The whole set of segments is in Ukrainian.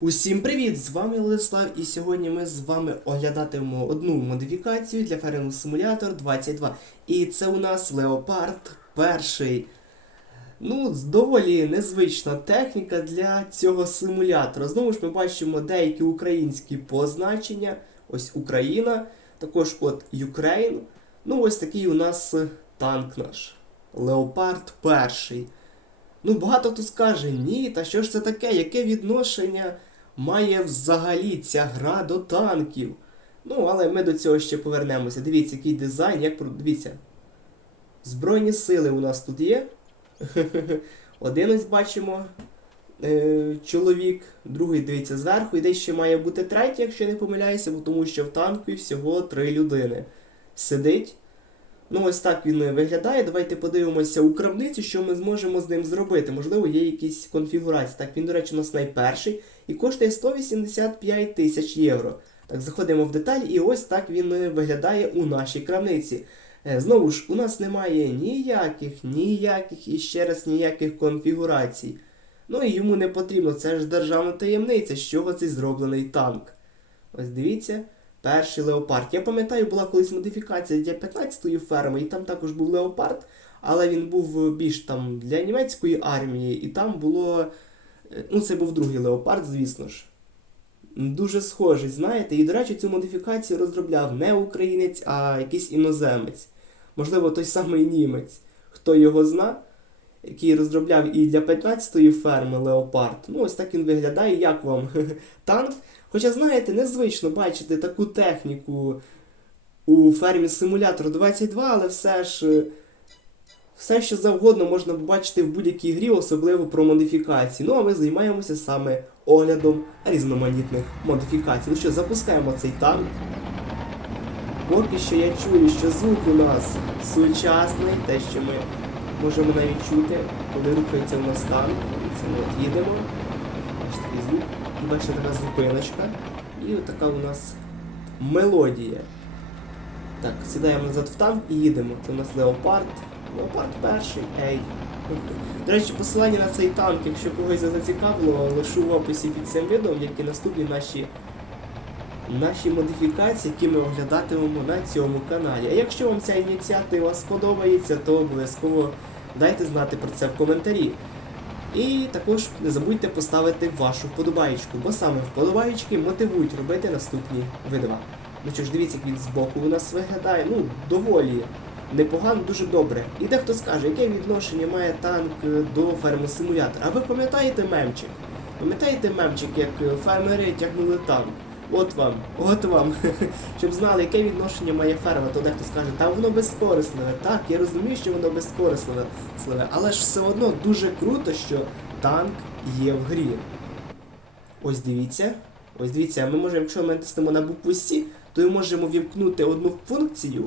Усім привіт! З вами Владислав, і сьогодні ми з вами оглядатимемо одну модифікацію для Farming Simulator 22. І це у нас Leopard перший. Ну, доволі незвична техніка для цього симулятора. Знову ж ми бачимо деякі українські позначення. Ось Україна, також от Ukraine. Ну, ось такий у нас танк наш. Leopard перший. Ну, багато хто скаже, ні, та що ж це таке? Яке відношення має взагалі ця гра до танків? Ну, але ми до цього ще повернемося. Дивіться, який дизайн, як про- дивіться. Збройні сили у нас тут є. Один ось бачимо е, чоловік, другий дивіться зверху, і десь ще має бути третій, якщо я не помиляюся, бо тому що в танку всього три людини. Сидить. Ну, ось так він виглядає. Давайте подивимося у крамниці, що ми зможемо з ним зробити. Можливо, є якісь конфігурації. Так, він, до речі, у нас найперший і коштує 185 тисяч євро. Так, заходимо в деталі, і ось так він е, виглядає у нашій крамниці. Е, Знову ж, у нас немає ніяких, ніяких і ще раз ніяких конфігурацій. Ну і йому не потрібно, це ж державна таємниця, з чого цей зроблений танк. Ось дивіться. Перший леопард. Я пам'ятаю, була колись модифікація для 15-ї ферми, і там також був леопард, але він був більш там для німецької армії, і там було. Е, Ну, це був другий леопард, звісно ж. Дуже схожий, знаєте, і, до речі, цю модифікацію розробляв не українець, а якийсь іноземець. Можливо, той самий німець. Хто його зна, який розробляв і для 15-ї ферми леопард. Ну, ось так він виглядає, як вам танк. Хоча, знаєте, незвично бачити таку техніку у фермі симулятор 22, але все ж е, все що завгодно можна побачити в будь-якій грі, особливо про модифікації. Ну а ми займаємося саме оглядом різноманітних модифікацій. Ну що, запускаємо цей танк. Поки що я чую, що звук у нас сучасний, те, що ми можемо навіть чути, коли рухається у нас танк. Це ми от їдемо. Ось такий звук. І бачите, така зупиночка. І от у нас мелодія. Так, сідаємо назад в танк і їдемо. Це у нас Леопард. Леопард перший, ей. До речі, посилання на цей танк, якщо когось зацікавило, лишу в описі під цим відео, як і наступні наші, наші модифікації, які ми оглядатимемо на цьому каналі. А якщо вам ця ініціатива сподобається, то обов'язково дайте знати про це в коментарі. І також не забудьте поставити вашу вподобаєчку, бо саме вподобаєчки мотивують робити наступні видива. Ну що ж, дивіться, як він збоку у нас виглядає, ну, доволі непогано, дуже добре. І дехто скаже, яке відношення має танк е, до ферми симулятора. А ви пам'ятаєте мемчик? Пам'ятаєте мемчик, як е, фермери тягнули танк? От вам, от вам. Щоб знали, яке відношення має ферма, то дехто скаже, та воно безкорисливе. Так, я розумію, що воно безкорисливе, але ж все одно дуже круто, що танк є в грі. Ось дивіться. Ось дивіться, ми можемо, якщо ми натиснемо на букву С, то ми можемо вімкнути одну функцію,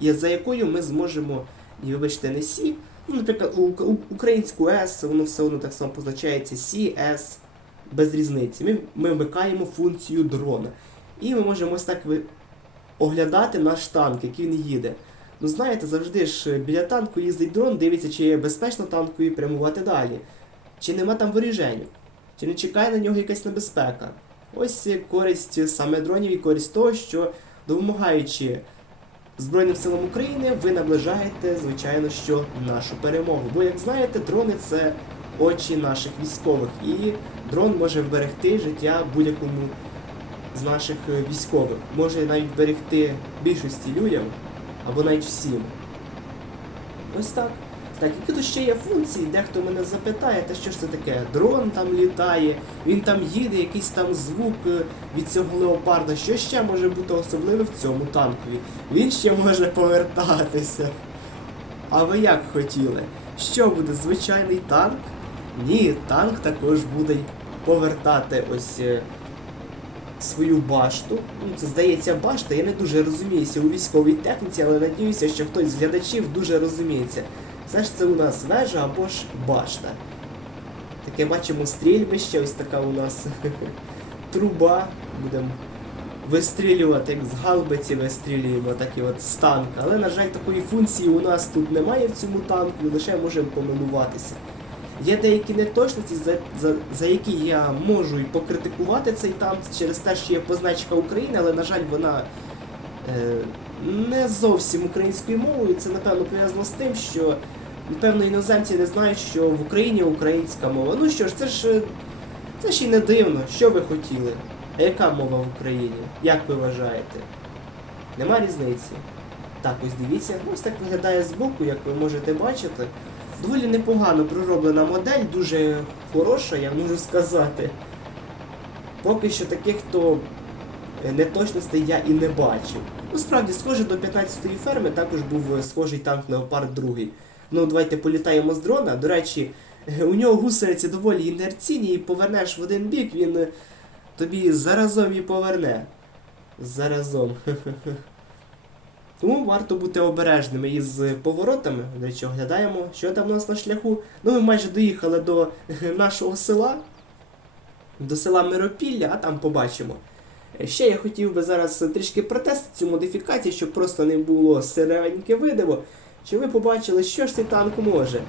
за якою ми зможемо, вибачте, не Сі, ну, наприклад, українську S, воно все одно так само позначається Сі, S, без різниці. Ми, ми вмикаємо функцію дрона. І ми можемо ось так оглядати наш танк, який він їде. Ну знаєте, завжди ж е, біля танку їздить дрон, дивиться, чи є безпечно танкові прямувати далі, чи нема там воріженю, чи не чекає на нього якась небезпека. Ось користь саме дронів і користь того, що допомагаючи Збройним силам України, ви наближаєте, звичайно, що нашу перемогу. Бо, як знаєте, дрони це очі наших військових, і дрон може вберегти життя будь-якому з наших військових. Може навіть вберегти більшості людям або навіть всім. Ось так. Так, які тут ще є функції, дехто мене запитає, та що ж це таке? Дрон там літає, він там їде, якийсь там звук е, від цього леопарда. Що ще може бути особливе в цьому танкові? Він ще може повертатися. А ви як хотіли? Що буде звичайний танк? Ні, танк також буде повертати ось е, свою башту. Ну, це здається башта, я не дуже розуміюся у військовій техніці, але надіюся, що хтось з глядачів дуже розуміється. Все ж це у нас вежа або ж башта. Таке бачимо стрільбище, ось така у нас труба. Будемо вистрілювати, як з галбиці вистрілюємо, так і от з танка. Але, на жаль, такої функції у нас тут немає в цьому танку, лише можемо помилуватися. Є деякі неточності, за, за, за які я можу і покритикувати цей танк через те, що є позначка України, але, на жаль, вона е, не зовсім українською мовою. Це, напевно, пов'язано з тим, що, напевно, іноземці не знають, що в Україні українська мова. Ну що ж, це ж, е, це ж і не дивно. Що ви хотіли? А яка мова в Україні? Як ви вважаєте? Нема різниці. Так, ось дивіться, ось так виглядає збоку, як ви можете бачити. Доволі непогано пророблена модель, дуже хороша, я можу сказати. Поки що таких то е, неточностей я і не бачив. Ну, справді, схоже до 15-ї ферми також був е, схожий танк Леопард 2. Ну, давайте політаємо з дрона. До речі, е, у нього гусениці доволі інерційні, і повернеш в один бік, він е, тобі заразом і поверне. Заразом. Тому варто бути обережними із поворотами. До речі, оглядаємо, що там у нас на шляху. Ну, ми майже доїхали до нашого села, до села Миропілля, а там побачимо. Е, Ще я хотів би зараз трішки протестити цю модифікацію, щоб просто не було сиреньке видиво, щоб ви побачили, що ж цей танк може.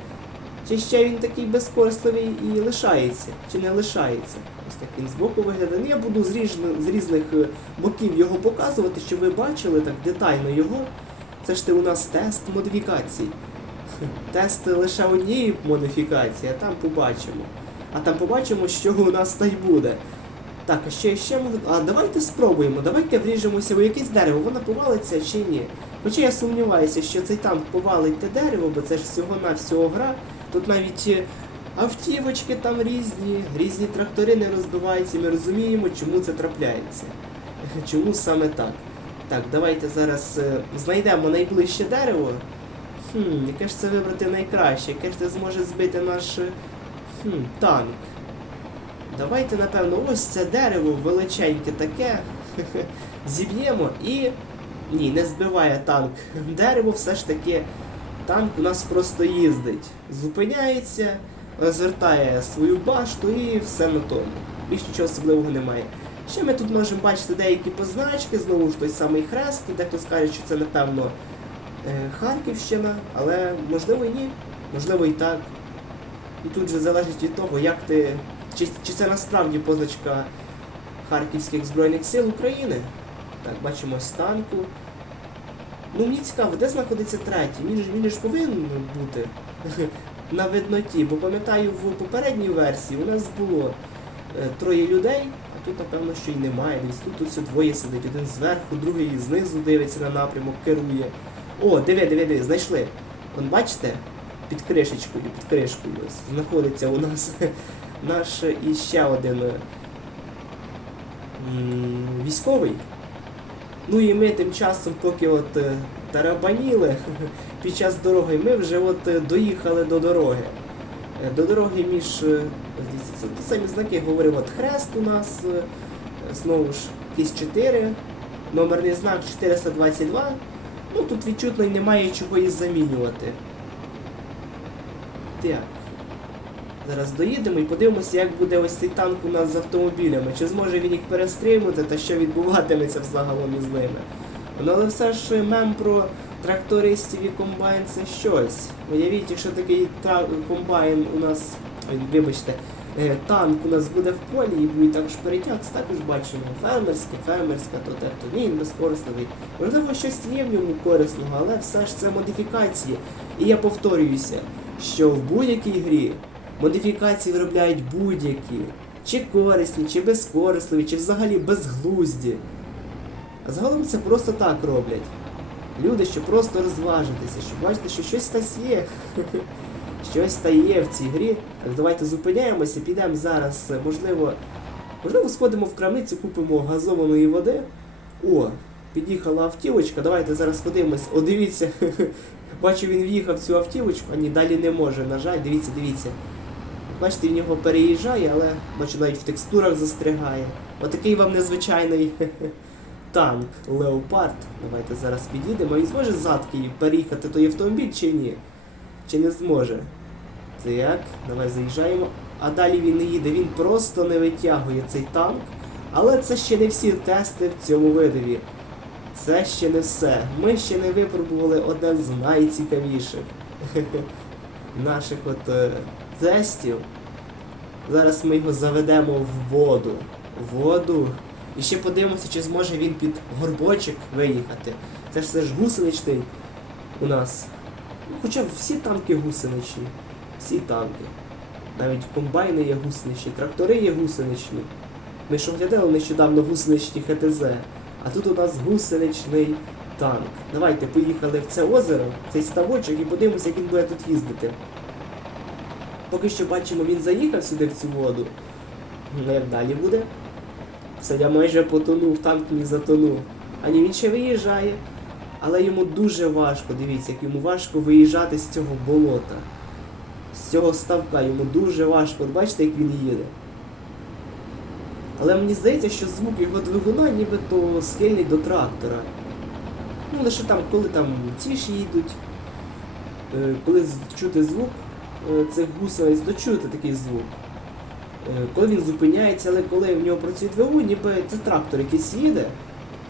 Чи ще він такий безкорисливий і лишається, чи не лишається. Ось так він збоку виглядає. Ну, Я буду з, різни- з різних е, боків його показувати, щоб ви бачили так детально його. Це ж ти у нас тест модифікацій. Тест лише однієї модифікації, а там побачимо. А там побачимо, що у нас та й буде. Так, а ще, ще можу. А давайте спробуємо, давайте вріжемося в якесь дерево, воно повалиться чи ні. Хоча я сумніваюся, що цей танк повалить те дерево, бо це ж всього-навсього гра. Тут навіть е, автівочки там різні, різні трактори не розбиваються, ми розуміємо, чому це трапляється. Чому саме так. Так, давайте зараз е, знайдемо найближче дерево. Хм, яке ж це вибрати найкраще, яке ж це зможе збити наш е, хм, танк. Давайте, напевно, ось це дерево величеньке таке. Зіб'ємо і. Ні, не збиває танк. Дерево все ж таки. Танк у нас просто їздить. Зупиняється, розвертає свою башту і все на тому. Більш нічого особливого немає. Ще ми тут можемо бачити деякі позначки, знову ж той самий хрест, і дехто скаже, що це, напевно, е, Харківщина, але можливо і ні, можливо і так. І тут же залежить від того, як ти. Чи, чи це насправді позначка Харківських Збройних сил України? Так, бачимо ось танку. Ну мені цікаво, де знаходиться третій? Він ж, він ж повинен бути на видноті, бо пам'ятаю, в попередній версії у нас було е, троє людей, а тут, напевно, що й немає. Десь тут, тут двоє сидить, один зверху, другий знизу дивиться на напрямок, керує. О, диви, диви, диви, знайшли. Вон бачите? Під кришечкою, під кришкою знаходиться у нас наш іще один військовий. Ну і ми тим часом, поки от е, тарабаніли під час дороги, ми вже от е, доїхали до дороги. Е, До дороги між це ті самі знаки говорив, от хрест у нас, знову ж якісь 4, номерний знак 422. Ну тут відчутно немає чого і замінювати. Так. Зараз доїдемо і подивимося, як буде ось цей танк у нас з автомобілями. Чи зможе він їх перестрибнути та що відбуватиметься взагалом із ними. Ну але все ж мем про трактористів і комбайн це щось. Уявіть, якщо такий комбайн у нас. Вибачте, е, танк у нас буде в полі і буде також перетяг, також бачимо. Фермерське, фермерська, то те, то він безкорисливий. Можливо, щось є в ньому корисного, але все ж це модифікації. І я повторююся, що в будь-якій грі модифікації виробляють будь-які. Чи корисні, чи безкорисливі, чи взагалі безглузді. А загалом це просто так роблять. Люди, щоб просто розважитися, щоб бачити, що щось та є. Щось та є в цій грі. Так, давайте зупиняємося, підемо зараз, можливо, можливо, сходимо в крамницю, купимо газованої води. О, під'їхала автівочка, давайте зараз подивимось. О, дивіться, бачу, він в'їхав в цю автівочку, а ні, далі не може, на жаль, дивіться, дивіться. Бачите, він його переїжджає, але бачу, навіть в текстурах застрягає. Отакий вам незвичайний танк Леопард. Давайте зараз підійдемо. Він зможе задки переїхати той автомобіль чи ні? Чи не зможе? Так, давай заїжджаємо. А далі він не їде, він просто не витягує цей танк. Але це ще не всі тести в цьому видові. Це ще не все. Ми ще не випробували одне з найцікавіших наших от тестів. Зараз ми його заведемо в воду. В воду. І ще подивимося, чи зможе він під горбочок виїхати. Це ж все ж гусеничний у нас. Ну, Хоча всі танки гусеничні. Всі танки. Навіть комбайни є гусеничні, трактори є гусеничні. Ми ж оглядали нещодавно гусеничні ХТЗ. А тут у нас гусеничний танк. Давайте поїхали в це озеро, в цей ставочок і подивимося, як він буде тут їздити. Поки що бачимо, він заїхав сюди в цю воду. Ну, як далі буде? Все, я майже потонув, танк не затонув. А ні, він ще виїжджає. Але йому дуже важко, дивіться, як йому важко виїжджати з цього болота. З цього ставка йому дуже важко. От бачите, як він їде. Але мені здається, що звук його двигуна нібито схильний до трактора. Ну, лише там, коли там ті ж їдуть, е, коли чути звук цих гусениць, то чути такий звук. Е, Коли він зупиняється, але коли в нього працює двигун, ніби це трактор якийсь їде,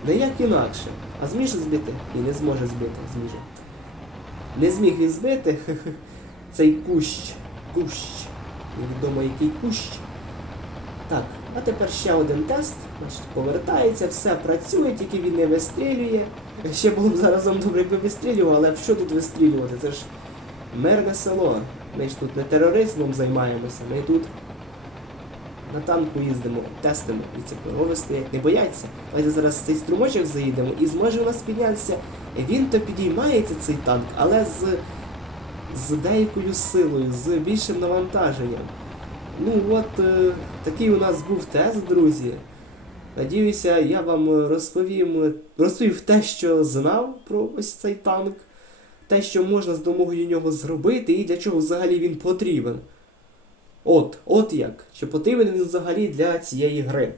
ніяк інакше. А зміг же збити? І не зможе збити, зміже. Не зміг він збити цей кущ. Кущ. Невідомо який кущ. Так, а тепер ще один тест. Значить, повертається, все працює, тільки він не вистрілює. Ще було б заразом добре, якби вистрілював, але що тут вистрілювати? Це ж мирне село. Ми ж тут не тероризмом займаємося, ми тут на танку їздимо, тестимо. І ці корови не бояться. Давайте зараз цей струмочок заїдемо і зможе у нас піднятися. Він то підіймається цей танк, але з, з деякою силою, з більшим навантаженням. Ну от е, такий у нас був тест, друзі. Надіюся, я вам розповім, розповів те, що знав про ось цей танк, те, що можна з допомогою нього зробити, і для чого взагалі він потрібен. От, от як. Що потрібен він взагалі для цієї гри.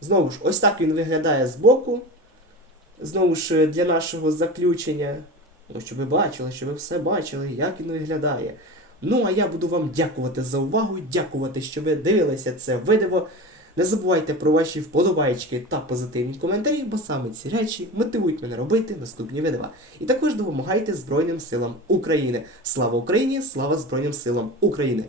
Знову ж, ось так він виглядає збоку. Знову ж, для нашого заключення. Ну, щоб ви бачили, щоб ви все бачили, як він виглядає. Ну, а я буду вам дякувати за увагу, дякувати, що ви дивилися це відео. Не забувайте про ваші вподобайки та позитивні коментарі, бо саме ці речі мотивують мене робити наступні відео. І також допомагайте Збройним силам України. Слава Україні! Слава Збройним силам України!